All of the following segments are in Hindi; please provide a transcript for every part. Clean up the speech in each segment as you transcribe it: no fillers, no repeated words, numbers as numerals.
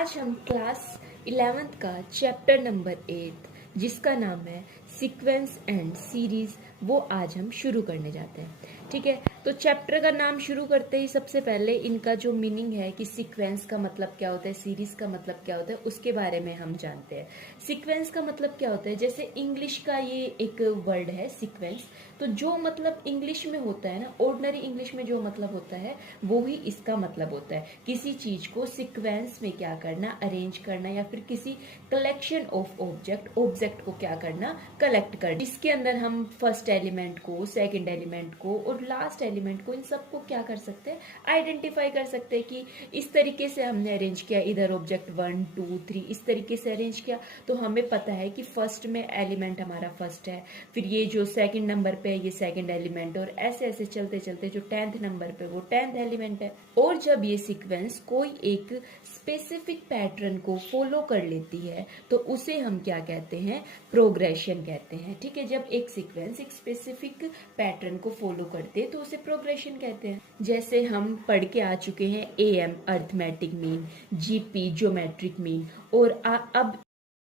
आज हम क्लास 11th का चैप्टर नंबर 8 जिसका नाम है सीक्वेंस एंड सीरीज वो आज हम शुरू करने जाते हैं। ठीक है, तो चैप्टर का नाम शुरू करते ही सबसे पहले इनका जो मीनिंग है कि सीक्वेंस का मतलब क्या होता है, सीरीज का मतलब क्या होता है, उसके बारे में हम जानते हैं। सीक्वेंस का मतलब क्या होता है, जैसे इंग्लिश का ये एक वर्ड है सीक्वेंस, तो जो मतलब इंग्लिश में होता है ना, ऑर्डिनरी इंग्लिश में जो मतलब होता है वो ही इसका मतलब होता है। किसी चीज को सीक्वेंस में क्या करना, अरेंज करना, या फिर किसी कलेक्शन ऑफ ऑब्जेक्ट को क्या करना, कलेक्ट करना, इसके अंदर हम फर्स्ट एलिमेंट को, सेकंड एलिमेंट को और लास्ट एलिमेंट को, इन सबको क्या कर सकते हैं, आइडेंटिफाई कर सकते हैं कि इस तरीके से हमने अरेंज किया, इधर ऑब्जेक्ट 1 2 3 इस तरीके से अरेंज किया, तो हमें पता है कि फर्स्ट में एलिमेंट हमारा फर्स्ट है, फिर ये जो सेकंड नंबर पे है ये सेकंड एलिमेंट, और ऐसे ऐसे चलते चलते जो 10th नंबर पे वो 10th एलिमेंट है। और जब ये सीक्वेंस कोई एक स्पेसिफिक पैटर्न को फॉलो कर लेती है तो उसे हम क्या कहते हैं, प्रोग्रेशन कहते हैं। ठीक है, जब एक सीक्वेंस एक स्पेसिफिक पैटर्न को फॉलो करते हैं तो उसे प्रोग्रेशन कहते हैं। जैसे हम पढ़ के आ चुके हैं am arithmetic mean, GP geometric mean, और अब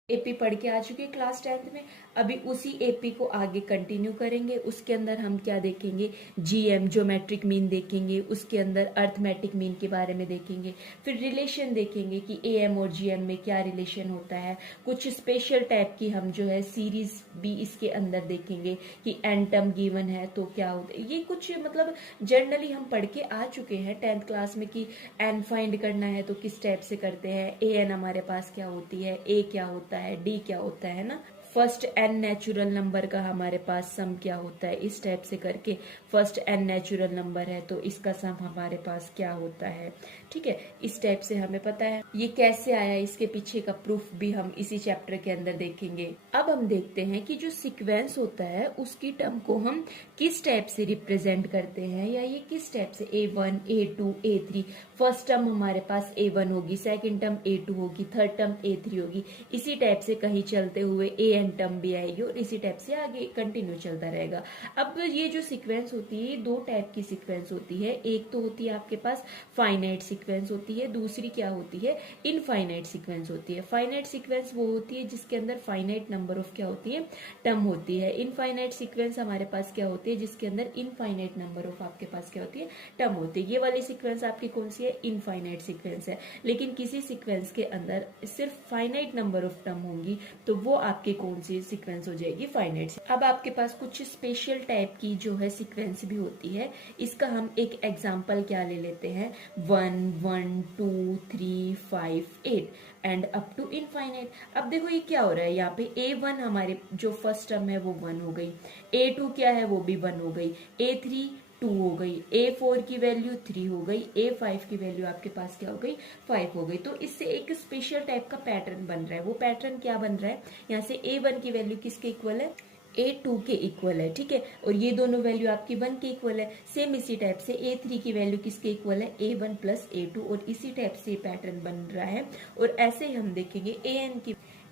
एपी पढ़ के आ चुके क्लास 10th में। अभी उसी एपी को आगे कंटिन्यू करेंगे, उसके अंदर हम क्या देखेंगे, जीएम ज्योमेट्रिक मीन देखेंगे, उसके अंदर अर्थमेटिक मीन के बारे में देखेंगे, फिर रिलेशन देखेंगे कि एएम और जीएम में क्या रिलेशन होता है, कुछ स्पेशल टाइप की हम जो है सीरीज भी इसके अंदर देखेंगे कि एन टर्म गिवन है तो क्या होता है। ये कुछ मतलब जनरली हम पढ़ के आ चुके हैं 10th क्लास में कि एन फाइंड करना है तो किस टाइप से करते हैं, ए एन हमारे पास क्या होती है, ए क्या होता है, डी क्या होता है ना, फर्स्ट एन नेचुरल नंबर का हमारे पास सम क्या होता है, इस टाइप से करके फर्स्ट एन नेचुरल नंबर है तो इसका सम हमारे पास क्या होता है। ठीक है, इस टाइप से हमें पता है। ये कैसे आया, इसके पीछे का प्रूफ भी हम इसी चैप्टर के अंदर देखेंगे। अब हम देखते हैं कि जो सीक्वेंस होता है उसकी टर्म को हम किस टाइप से रिप्रेजेंट करते हैं, या ये किस टाइप से A1 A2 A3, first term हमारे पास A1 होगी, सेकंड टर्म A2 होगी, थर्ड टर्म A3 होगी, इसी टाइप से कहीं चलते हुए AN टर्म भी आएगी और इसी टाइप से आगे कंटिन्यू चलता रहेगा। अब ये जो सीक्वेंस होती है, दो टाइप की सीक्वेंस होती है। एक तो होती है आपके पास फाइनाइट सीक्वेंस होती है, दूसरी क्या होती है, इनफाइनाइट सीक्वेंस होती है। फाइनाइट सीक्वेंस वो होती है जिसके अंदर फाइनाइट नंबर ऑफ क्या होती है, टर्म होती है। इनफाइनाइट सीक्वेंस हमारे पास क्या होती है, जिसके अंदर इनफाइनाइट नंबर ऑफ आपके पास क्या होती है, टर्म होती है। ये वाली सीक्वेंस आपकी कौन सी है, इनफाइनाइट सीक्वेंस है। लेकिन किसी सीक्वेंस के अंदर सिर्फ फाइनाइट नंबर ऑफ टर्म होंगी तो वो आपके कौन सी सीक्वेंस हो जाएगी, फाइनाइट। अब आपके पास कुछ स्पेशल टाइप की जो है सीक्वेंस भी होती है। इसका हम एक एग्जांपल क्या ले लेते हैं, 1 1 2 3 5 8 एंड अप टू इनफाइनाइट। अब देखो ये क्या हो रहा है, यहाँ पे A1 हमारे जो फर्स्ट टर्म है वो 1 हो गई, A2 क्या है वो भी 1 हो गई, A3 2 हो गई, A4 की वैल्यू 3 हो गई, A5 की वैल्यू आपके पास क्या हो गई, 5 हो गई। तो इससे एक स्पेशल टाइप का पैटर्न बन रहा है। वो पैटर्न क्या बन रहा है, यहाँ से A1 की वैल्यू किसके इक्वल है, A2 के इक्वल है। ठीक है, और ये दोनों वैल्यू आपकी 1 के इक्वल है। सेम इसी टाइप से A3 की वैल्यू किसके इक्वल है, A1 प्लस A2, और इसी टाइप से पैटर्न बन रहा है। और ऐसे ही हम देखेंगे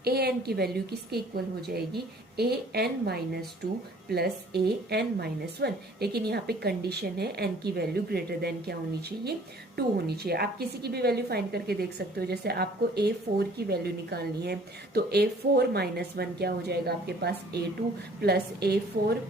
AN की वैल्यू किसके इक्वल हो जाएगी, AN-2 प्लस AN-1। लेकिन यहाँ पे कंडीशन है n की वैल्यू ग्रेटर देन क्या होनी चाहिए, 2 होनी चाहिए। आप किसी की भी वैल्यू फाइंड करके देख सकते हो। जैसे आपको A4 की वैल्यू निकालनी है तो A4-1 क्या हो जाएगा आपके पास, A2 plus A4,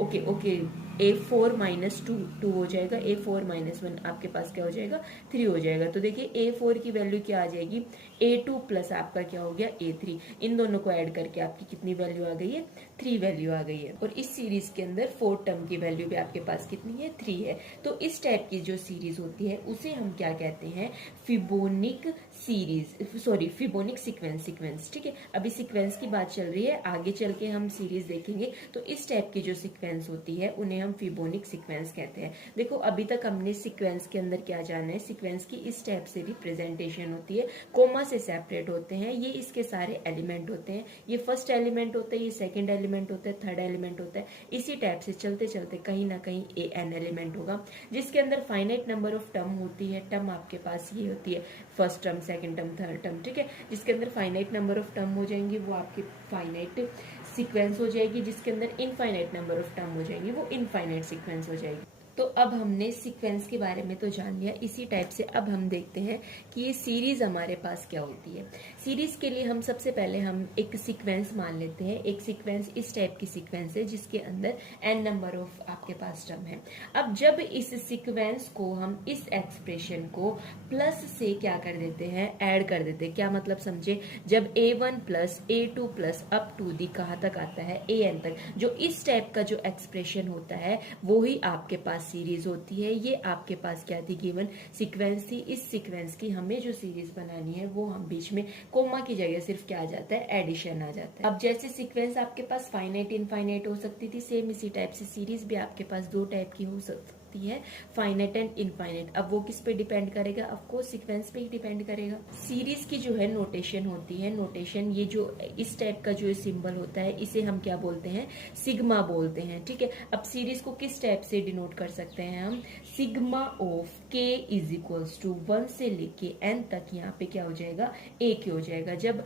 okay A4-2 हो जाएगा, A4-1 आपके पास क्या हो जाएगा, 3 हो जाएगा। तो देखिए A4 की वैल्यू क्या आ जाएगी, A2 प्लस आपका क्या हो गया, A3। इन दोनों को ऐड करके आपकी कितनी वैल्यू आ गई है, 3 वैल्यू आ गई है। और इस सीरीज के अंदर 4 टर्म की वैल्यू भी आपके पास कितनी है, 3 है। तो इस टाइप की जो सीरीज होती है उसे हम क्या कहते हैं, Fibonacci series, sorry Fibonacci sequence. ठीक है, अभी सीक्वेंस की बात चल रही है, आगे चल के हम सीरीज देखेंगे। तो इस टाइप की जो सीक्वेंस होती है उन्हें हम फिबोनिक सीक्वेंस कहते हैं। देखो अभी तक हमने सीक्वेंस के अंदर क्या जाना है, सीक्वेंस की इस टाइप से रिप्रेजेंटेशन होती है, कोमा से सेपरेट होते हैं, ये इसके सारे एलिमेंट होते हैं, ये फर्स्ट एलिमेंट होता है, ये सेकंड एलिमेंट होता है, थर्ड एलिमेंट होता है। इसी टाइप से चलते चलते कहीं ना कहीं AN एलिमेंट होगा जिसके अंदर फाइनाइट नंबर ऑफ टर्म होती है। टर्म आपके पास ये होती है, first term, second term, third term. ठीक है, जिसके अंदर फाइनाइट नंबर ऑफ टर्म हो जाएंगे वो आपकी फाइनाइट सीक्वेंस हो जाएगी, जिसके अंदर इनफाइनाइट नंबर ऑफ टर्म हो जाएंगी वो इनफाइनाइट सीक्वेंस हो जाएगी। तो अब हमने सीक्वेंस के बारे में तो जान लिया। इसी टाइप से अब हम देखते हैं कि ये सीरीज हमारे पास क्या होती है। सीरीज के लिए हम सबसे पहले हम एक सीक्वेंस मान लेते हैं। एक सीक्वेंस इस टाइप की सीक्वेंस है जिसके अंदर n नंबर ऑफ आपके पास टर्म है। अब जब इस सीक्वेंस को हम इस एक्सप्रेशन को प्लस से क्या कर देते हैं, ऐड कर देते हैं। क्या मतलब समझे, जब a1 plus a2 plus up to दी कहाँ तक आता है, an तक, जो इस टाइप का जो एक्सप्रेशन होता है वो ही आपके पास सीरीज होती है। ये आपके पास क्या थी, गिवन सीक्वेंस थी। इस सीक्वेंस की हमें जो सीरीज बनानी है वो हम बीच में कोमा की जगह सिर्फ क्या आ जाता है, एडिशन आ जाता है। अब जैसे सीक्वेंस आपके पास फाइनाइट इनफाइनाइट हो सकती थी, सेम इसी टाइप से सीरीज भी आपके पास दो टाइप की हो सकती है, फाइनाइट एंड इनफाइनाइट। अब वो किस पे डिपेंड करेगा, ऑफ कोर्स सीक्वेंस पे ही डिपेंड करेगा। सीरीज की जो है नोटेशन होती है, नोटेशन ये जो इस टाइप का जो सिंबल होता है इसे हम क्या बोलते हैं, सिग्मा बोलते हैं। ठीक है, अब सीरीज को किस टाइप से डिनोट कर सकते हैं हम, sigma of k is equals to 1 से लेके n तक, यहाँ पे क्या हो जाएगा, a के हो जाएगा। जब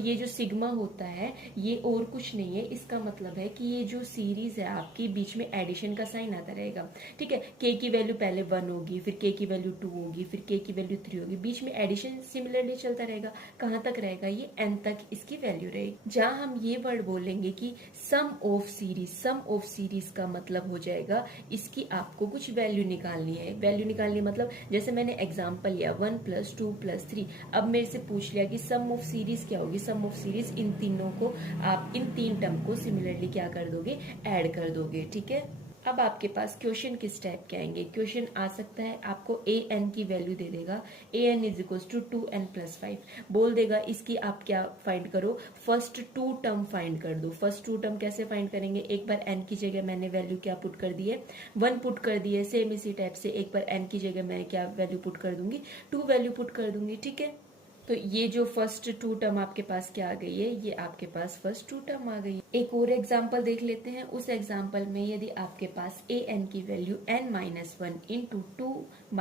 ये जो सिग्मा होता है ये और कुछ नहीं है, इसका मतलब है कि ये जो सीरीज है आपकी बीच में एडिशन का साइन आता रहेगा। ठीक है, k की वैल्यू पहले 1 होगी, फिर k की वैल्यू 2 होगी, फिर k की वैल्यू 3 होगी, बीच में एडिशन सिमिलरली चलता रहेगा। कहाँ तक रहेगा, ये n तक इसकी वैल्यू रहेगी। जहां हम ये वर्ड बोलेंगे कि sum of series, sum of series का मतलब हो जाएगा इसकी आपको कुछ वैल्यू निकालनी है। वैल्यू निकालनी मतलब जैसे मैंने एग्जांपल लिया 1 + 2 + 3, अब मेरे से पूछ लिया कि सम ऑफ सीरीज क्या होगी। सम ऑफ सीरीज इन तीनों को, आप इन तीन टर्म को सिमिलरली क्या कर दोगे, ऐड कर दोगे। ठीक है, अब आपके पास क्वेश्चन किस टाइप के आएंगे, क्वेश्चन आ सकता है आपको an की वैल्यू दे देगा, an is equal to 2n + 5 बोल देगा, इसकी आप क्या फाइंड करो, फर्स्ट 2 टर्म फाइंड कर दो। फर्स्ट 2 टर्म कैसे फाइंड करेंगे, एक बार n की जगह मैंने वैल्यू क्या पुट कर दी है, 1 पुट कर दी है। सेम इसी टाइप से एक बार n की जगह मैं क्या वैल्यू पुट कर दूंगी, 2 वैल्यू पुट कर दूंगी। ठीक है, तो ये जो फर्स्ट 2 टर्म आपके पास क्या आ गई है, ये आपके पास फर्स्ट 2 टर्म आ गई है। एक और एग्जांपल देख लेते हैं। उस एग्जांपल में यदि आपके पास an की value n - 1 into 2 -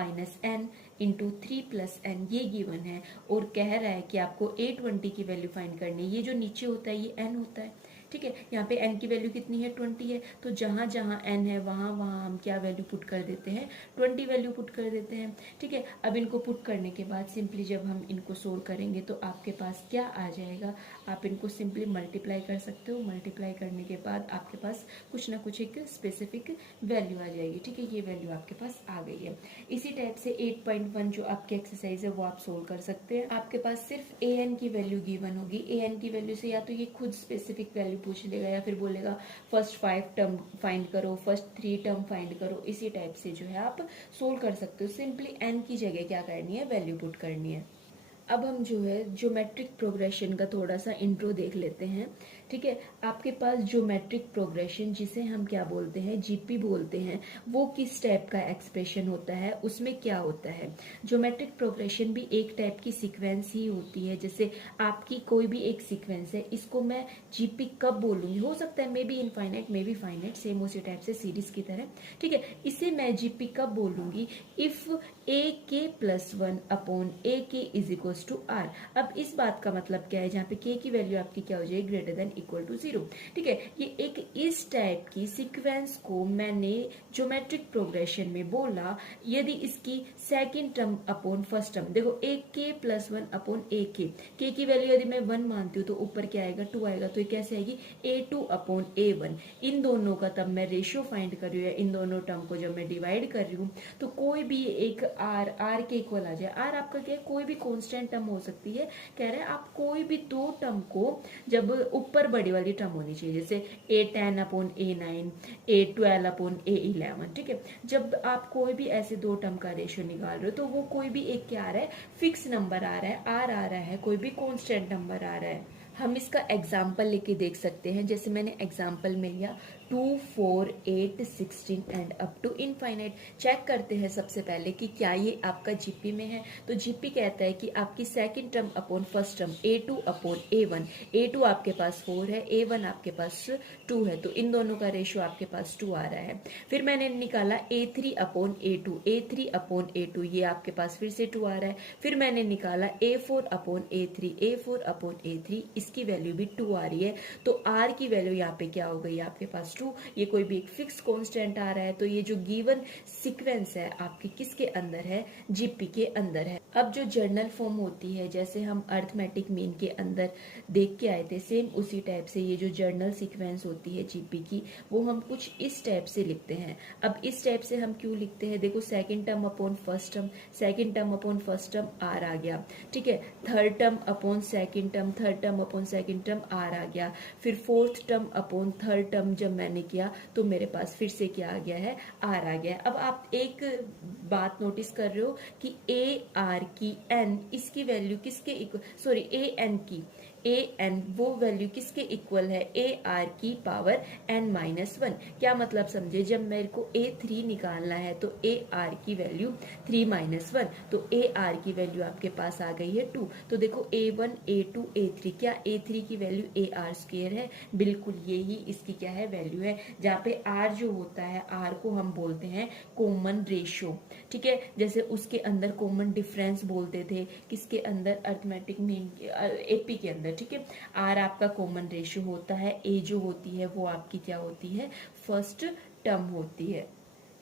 n into 3 + n ये गिवन है और कह रहा है कि आपको a20 की वैल्यू फाइंड करनी है। ये जो नीचे होता है ये n होता है। ठीक है, यहाँ पे n की वैल्यू कितनी है, 20 है। तो जहां जहां n है वहां वहां हम क्या वैल्यू पुट कर देते हैं, 20 वैल्यू पुट कर देते हैं। ठीक है, अब इनको पुट करने के बाद सिंपली जब हम इनको सोल्व करेंगे तो आपके पास क्या आ जाएगा, आप इनको सिंपली मल्टीप्लाई कर सकते हो। मल्टीप्लाई करने के बाद आपके पास कुछ ना कुछ एक स्पेसिफिक वैल्यू आ जाएगी। ठीक है, ये वैल्यू आपके पास आ गई है। इसी टाइप से 8.1 जो आपकी एक्सरसाइज है वो आप सोल्व कर सकते हैं। आपके पास सिर्फ an की वैल्यू गिवन होगी। an की वैल्यू से या तो ये खुद स्पेसिफिक वैल्यू पूछ लेगा या फिर बोलेगा फर्स्ट 5 टर्म फाइंड करो, फर्स्ट 3 टर्म फाइंड करो। इसी टाइप से जो है आप सोल्व कर सकते हो। सिंपली n की जगह क्या करनी है, वैल्यू पुट करनी है। अब हम जो है ज्योमेट्रिक प्रोग्रेशन का थोड़ा सा इंट्रो देख लेते हैं। ठीक है, आपके पास ज्योमेट्रिक प्रोग्रेशन जिसे हम क्या बोलते हैं, जीपी बोलते हैं, वो किस टाइप का एक्सप्रेशन होता है, उसमें क्या होता है। ज्योमेट्रिक प्रोग्रेशन भी एक टाइप की सीक्वेंस ही होती है। जैसे आपकी कोई भी एक सीक्वेंस है, इसको मैं जीपी कब बोलूंगी, हो सकता है may be infinite may be finite, same उसी टाइप से सीरीज की तरह। ठीक है, इसे मैं जीपी कब बोलूंगी, if ak+1 upon ak is equals to r। अब इस बात का मतलब क्या है, जहाँ पे k की वैल्यू आपकी क्या हो जाएगी, ग्रेटर देन इक्वल टू 0। ठीक है, ये एक इस टाइप की सीक्वेंस को मैंने ज्योमेट्रिक प्रोग्रेशन में बोला यदि इसकी second term upon first term, देखो ak+1 अपॉन ak, k की वैल्यू यदि मैं 1 मानती हूँ तो ऊपर क्या आएगा, 2 आएगा। तो ये कैसे आएगी, a2 अपॉन a1। इन दोनों का तब मैं रेशियो फाइंड कर रही हूँ, इन दोनों टर्म को जब मैं डिवाइड कर रही हूँ तो कोई भी एक r के इक्वल आ जाए। r आपका क्या है, कोई भी कांस्टेंट टर्म हो सकती है। कह रहे हैं आप कोई भी 2 टर्म को, जब ऊपर बड़ी वाली टर्म होनी चाहिए, जैसे a10 upon a9, a12 upon a11। ठीक है, जब आप कोई भी ऐसे 2 टर्म का रेशियो निकाल रहे हो तो वो कोई भी एक क्या आ रहा है, फिक्स नंबर आ रहा है, r आ रहा है, कोई भी कांस्टेंट नंबर आ रहा है। हम इसका एग्जाम्पल लेके देख सकते हैं। जैसे मैंने एग्जाम्पल में लिया 2, 4, 8, 16 end up to infinite. Check करते हैं सबसे पहले कि क्या ये आपका जीपी में है। तो जीपी कहता है कि आपकी second term upon first term a2 upon a1, a2 आपके पास 4 है, a1 आपके पास 2 है, तो इन दोनों का रेशियो आपके पास 2 आ रहा है। फिर मैंने निकाला a3 upon a2, a3 upon a2, ये आपके पास फिर से 2 आ रहा है। फिर मैंने निकाला a4 upon a3, a4 upon a3, इसकी वैल्यू भी 2 आ रही है। तो r की वैल्यू यहाँ पे क्या हो गई, आपके पास टू, ये कोई भी एक फिक्स कांस्टेंट आ रहा है, तो ये जो गिवन सीक्वेंस है आपके किसके अंदर है, जीपी के अंदर है। अब जो जर्नल फॉर्म होती है, जैसे हम अर्थमेटिक मीन के अंदर देख के आए थे, सेम उसी टाइप से ये जो जर्नल सीक्वेंस होती है जीपी की, वो हम कुछ इस टाइप से लिखते हैं। अब इस टाइप से हम क्यों लिखते हैं, देखो second term upon first term, second term upon first term r आ गया, ठीक है, third term upon second term, third term upon second term r आ गया, फिर fourth term upon third term जब मैंने किया तो मेरे पास फिर से क्या आ गया है, आर आ गया। अब आप एक बात नोटिस कर रहे हो कि ए आर की एन, इसकी वैल्यू किसके इक्वल, सॉरी ए एन की, ए एन वो वैल्यू किसके इक्वल है, ए आर की पावर एन माइनस वन। क्या मतलब समझे, जब मेरे को ए थ्री निकालना है तो ए आर की वैल्यू थ्री माइनस वन, तो ए आर की वैल्यू आपके पास आ गई है टू। तो देखो a one a two a three, क्या ए थ्री की वैल्यू ए आर स्क्वायर है, बिल्कुल ये ही इसकी क्या है, वैल्यू है। जहाँ पे आर जो होता है, आर को हम बोलते हैं कॉमन रेशियो, ठीक है, जैसे उसके अंदर कॉमन डिफरेंस बोलते थे, किसके अंदर, अर्थमेटिक मीन एपी के अंदर, ठीक है। आर आपका कॉमन रेशियो होता है, ए जो होती है वो आपकी क्या होती है, फर्स्ट टर्म होती है।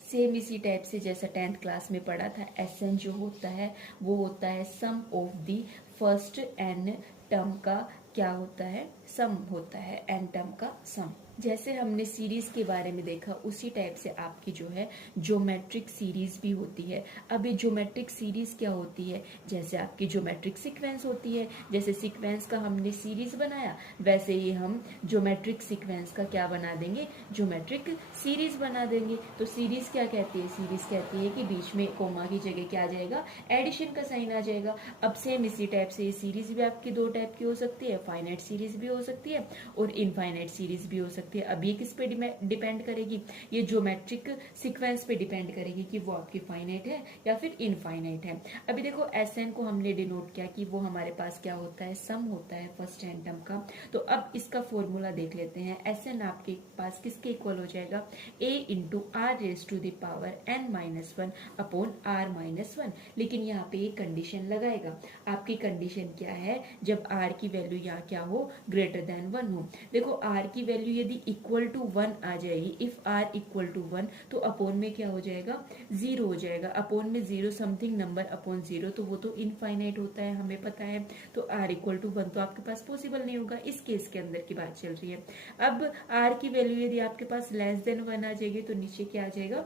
सेम इसी टाइप से जैसा 10th क्लास में पढ़ा था, एस एन जो होता है वो होता है sum of the first n term का क्या होता है, सम होता है, एन टर्म का सम। जैसे हमने सीरीज के बारे में देखा, उसी टाइप से आपकी जो है ज्योमेट्रिक सीरीज भी होती है। अब ये ज्योमेट्रिक सीरीज क्या होती है, जैसे आपकी ज्योमेट्रिक सीक्वेंस होती है, जैसे सीक्वेंस का हमने सीरीज बनाया, वैसे ही हम ज्योमेट्रिक सीक्वेंस का क्या बना देंगे, ज्योमेट्रिक सीरीज बना देंगे। तो सीरीज क्या कहती है, सीरीज कहती है कि बीच में कोमा की जगह क्या आ जाएगा, एडिशन का साइन आ जाएगा। अब सेम इसी टाइप से ये सीरीज भी आपकी दो टाइप की हो सकती है, फाइनाइट सीरीज भी हो सकती है और इनफाइनाइट सीरीज भी हो सकती है। अब ये किस पे डिपेंड करेगी, ये ज्योमेट्रिक सीक्वेंस पे डिपेंड करेगी कि वो आपकी फाइनाइट है या फिर इनफाइनाइट है। अभी देखो एस एन को हमने डिनोट किया कि वो हमारे पास क्या होता है, सम होता है फर्स्ट एन टर्म का। तो अब इसका फॉर्मूला देख लेते हैं। एस एन आपके पास किसके इक्वल हो जाएगा, a into r raise to the power n minus one upon r minus one. लेकिन यहाँ पे एक कंडीशन लगाएगा, आपकी कंडीशन क्या है, जब आर की वैल्यू यहाँ क्या हो, ग्रेटर देन वन हो। देखो आर की वैल्यू यदि इक्वल टू वन आ जाएगी, if r equal to one, तो अपोन में क्या हो जाएगा, जीरो हो जाएगा। अपोन में zero something number upon zero, तो वो तो इनफाइनाइट होता है, हमें पता है। तो आर इक्वल टू वन तो आपके पास पॉसिबल नहीं होगा, इस केस के अंदर की बात चल रही है। अब आर की वैल्यू यदि आपके पास लेस देन वन आ जाएगी, तो नीचे क्या आ जाएगा,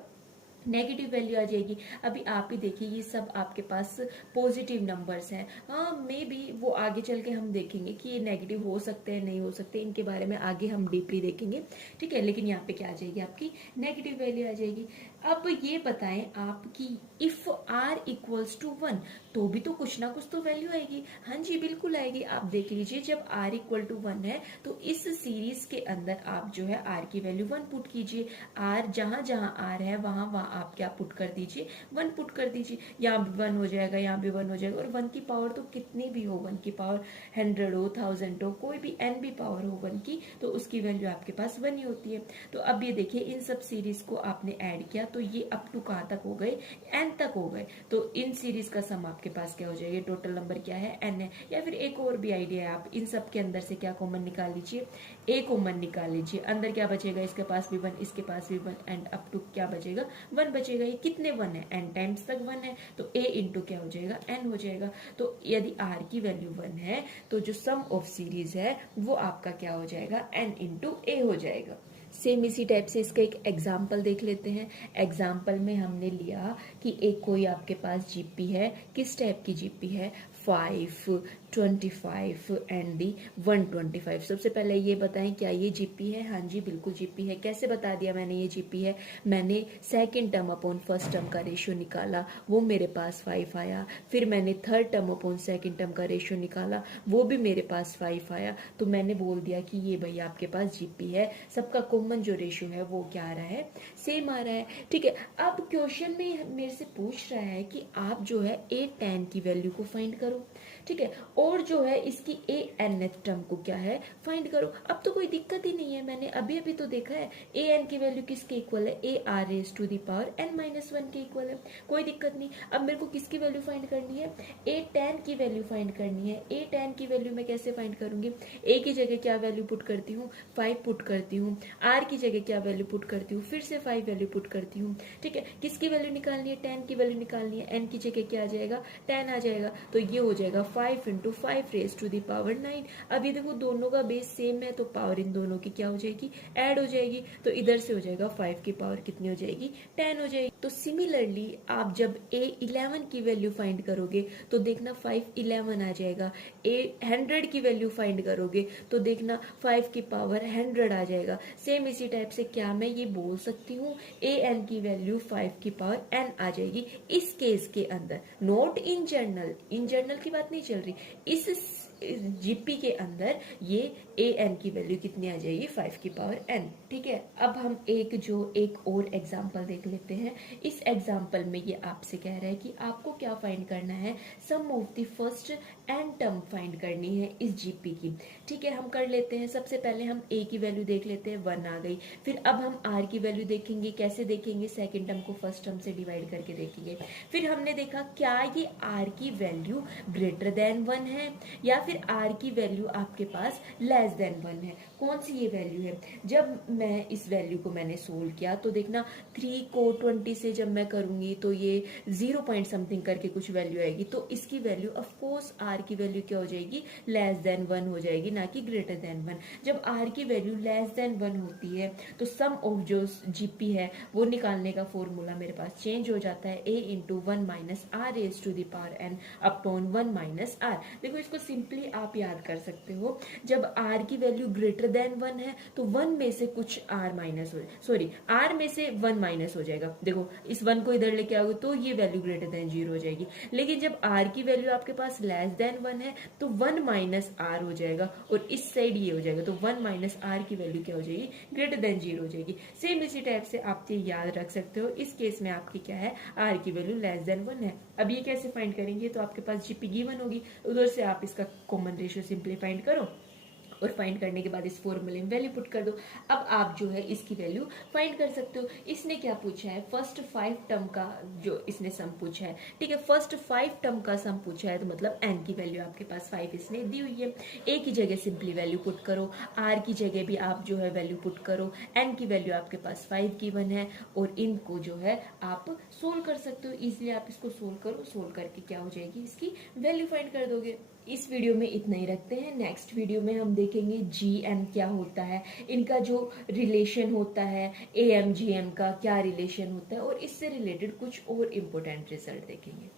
नेगेटिव वैल्यू आ जाएगी। अभी आप ही देखिए, ये सब आपके पास पॉजिटिव नंबर्स हैं, हाँ मे बी वो आगे चल के हम देखेंगे कि ये नेगेटिव हो सकते हैं, नहीं हो सकते, इनके बारे में आगे हम डीपली देखेंगे, ठीक है। लेकिन यहाँ पे क्या आ जाएगी, आपकी नेगेटिव वैल्यू आ जाएगी। अब ये बताएं आपकी if r equals to one, तो भी तो कुछ ना कुछ तो वैल्यू आएगी। हाँ जी बिल्कुल आएगी। आप देख लीजिए, जब आर इक्वल टू वन है तो इस सीरीज के अंदर आप जो है आर की वैल्यू वन पुट कीजिए। आर जहां जहां आर है वहां वहां आप क्या पुट कर दीजिए, वन पुट कर दीजिए। यहाँ भी वन हो जाएगा, यहाँ भी वन हो जाएगा। और वन की पावर तो कितनी भी हो, वन की पावर 100 हो, 1000 हो, कोई भी एन भी पावर हो वन की, तो उसकी वैल्यू आपके पास वन ही होती है। तो अब ये देखिए, इन सब सीरीज को आपने ऐड किया तो ये अप टू कहाँ तक हो गए, एन तक हो गए। तो इन सीरीज का सम आपके पास क्या हो जाएगा, टोटल नंबर क्या है, एन है। या फिर एक और भी आइडिया है, आप इन सब के अंदर से क्या कॉमन निकाल लीजिए, ए कॉमन निकाल लीजिए। अंदर क्या बचेगा, इसके पास भी वन, इसके पास भी वन, एंड अप टू क्या बचेगा, वन बचेगा। ये कितने वन है, एन टाइम्स तक वन है, तो ए इंटू क्या हो जाएगा, एन हो जाएगा। तो यदि आर की वैल्यू वन है तो जो सम ऑफ सीरीज है वो आपका क्या हो जाएगा, एन इंटू ए हो जाएगा। सेम इसी टाइप से इसका एक एग्जाम्पल देख लेते हैं। एग्जाम्पल में हमने लिया कि एक कोई आपके पास जीपी है, किस टाइप की जीपी है, 5, 25 एंड दी 125। सबसे पहले ये बताएं क्या ये जीपी है, हाँ जी बिल्कुल जीपी है। कैसे बता दिया मैंने ये जीपी है, मैंने second term upon first term का रेशियो निकाला, वो मेरे पास 5 आया। फिर मैंने third term upon second term का रेशियो निकाला, वो भी मेरे पास 5 आया। तो मैंने बोल दिया कि ये भाई आपके पास जीपी है। सबका कॉमन जो रेशियो है वो क्या आ रहा है, सेम आ रहा है, ठीक है। अब क्वेश्चन में मेरे से पूछ रहा है कि आप जो है A tan की वैल्यू को फाइंड करो, ठीक है। और जो है इसकी ए एन टर्म को क्या है फाइंड करो। अब तो कोई दिक्कत ही नहीं है, मैंने अभी अभी तो देखा है ए एन की वैल्यू किसके इक्वल है, a r raise to the power n minus one के इक्वल है, कोई दिक्कत नहीं। अब मेरे को किसकी वैल्यू फाइंड करनी है, ए टेन की वैल्यू फाइंड करनी है। ए टेन की वैल्यू मैं कैसे फाइंड करूंगी, ए की जगह क्या वैल्यू पुट करती हूँ, 5 पुट करती हूँ, आर की जगह क्या वैल्यू पुट करती हूँ, फिर से 5 वैल्यू पुट करती हूँ, ठीक है। किसकी वैल्यू निकालनी है, 10 की वैल्यू निकालनी है, एन की जगह क्या आ जाएगा, 10 आ जाएगा, तो ये हो जाएगा 5 into 5 raise to the power 9। अब ये देखो दोनों का बेस सेम है, तो पावर इन दोनों की क्या हो जाएगी, ऐड हो जाएगी, तो इधर से हो जाएगा 5 की पावर कितनी हो जाएगी, 10 हो जाएगी। तो सिमिलरली आप जब ए 11 की वैल्यू फाइंड करोगे तो देखना 5 11 आ जाएगा, ए 100 की वैल्यू फाइंड करोगे तो देखना 5 की पावर 100 आ जाएगा। सेम इसी टाइप से क्या मैं ये बोल सकती हूँ, ए एन की वैल्यू 5 की पावर एन आ जाएगी इस केस के अंदर, note in general, in general की बात नहीं चल रही, इस जीपी के अंदर ये ए एन की वैल्यू कितनी आ जाएगी, 5 की पावर एन, ठीक है। अब हम एक और एग्जांपल देख लेते हैं। इस एग्जांपल में ये आपसे कह रहा है कि आपको क्या फाइंड करना है, sum of the first n term find करनी है इस जीपी की, ठीक है। हम कर लेते हैं, सबसे पहले हम ए की वैल्यू देख लेते हैं, 1 आ गई। फिर अब हम आर की वैल्यू देखेंगे, कैसे देखेंगे, सेकेंड टर्म को फर्स्ट टर्म से डिवाइड करके देखेंगे। फिर हमने देखा क्या ये आर की वैल्यू ग्रेटर देन 1 है या फिर आर की वैल्यू आपके पास लेस देन 1 है, कौन सी ये वैल्यू है। जब मैं इस वैल्यू को मैंने सोल्व किया तो देखना 3 को 20 से जब मैं करूंगी तो ये 0 पॉइंट समथिंग करके कुछ वैल्यू आएगी, तो इसकी वैल्यू ऑफ कोर्स आर की वैल्यू क्या हो जाएगी, लेस देन 1 हो जाएगी, ना कि ग्रेटर देन 1। जब आर की वैल्यू लेस देन 1 होती है तो सम ऑफ जो जीपी है वो निकालने का फॉर्मूला मेरे पास चेंज हो जाता है, a into 1 minus r raise to the power n upon 1 minus r. देखो इसको सिंपली आप याद कर सकते हो, जब आर की वैल्यू ग्रेटर देन 1 है तो 1 में से कुछ आर माइनस हो, सॉरी आर में से 1 माइनस हो जाएगा। देखो इस 1 को इधर लेके आओगे तो ये वैल्यू ग्रेटर देन 0 हो जाएगी। लेकिन जब आर की वैल्यू आपके पास लेस देन 1 है तो 1 माइनस आर हो जाएगा और इस साइड ये हो जाएगा, तो 1 माइनस आर की वैल्यू क्या हो जाएगी, ग्रेटर देन 0 हो जाएगी। सेम इसी टाइप से आप ये याद रख सकते हो, इस केस में आपकी क्या है, आर की वैल्यू लेस देन 1 है। अब ये कैसे फाइंड करेंगे, तो आपके पास जीपी गिवन होगी, उधर से आप इसका कॉमन रेशियो सिंपली फाइंड करो और फाइंड करने के बाद इस फॉर्मूले में वैल्यू पुट कर दो। अब आप जो है इसकी वैल्यू फाइंड कर सकते हो। इसने क्या पूछा है, फर्स्ट 5 टर्म का जो इसने सम पूछा है, ठीक है। फर्स्ट 5 टर्म का सम पूछा है तो मतलब एन की वैल्यू आपके पास 5 इसने दी हुई है। ए की जगह सिंपली वैल्यू पुट करो, आर की जगह भी आप जो है वैल्यू पुट करो, एन की वैल्यू आपके पास 5 गिवन है और इनको जो है आप सोल्व कर सकते हो। इजिली आप इसको सोल्व करो, सोल्व करके क्या हो जाएगी, इसकी वैल्यू फाइंड कर दोगे। इस वीडियो में इतना ही रखते हैं। नेक्स्ट वीडियो में हम देखेंगे जी एम क्या होता है, इनका जो रिलेशन होता है, ए एम जी एम का क्या रिलेशन होता है और इससे रिलेटेड कुछ और इम्पोर्टेंट रिजल्ट देखेंगे।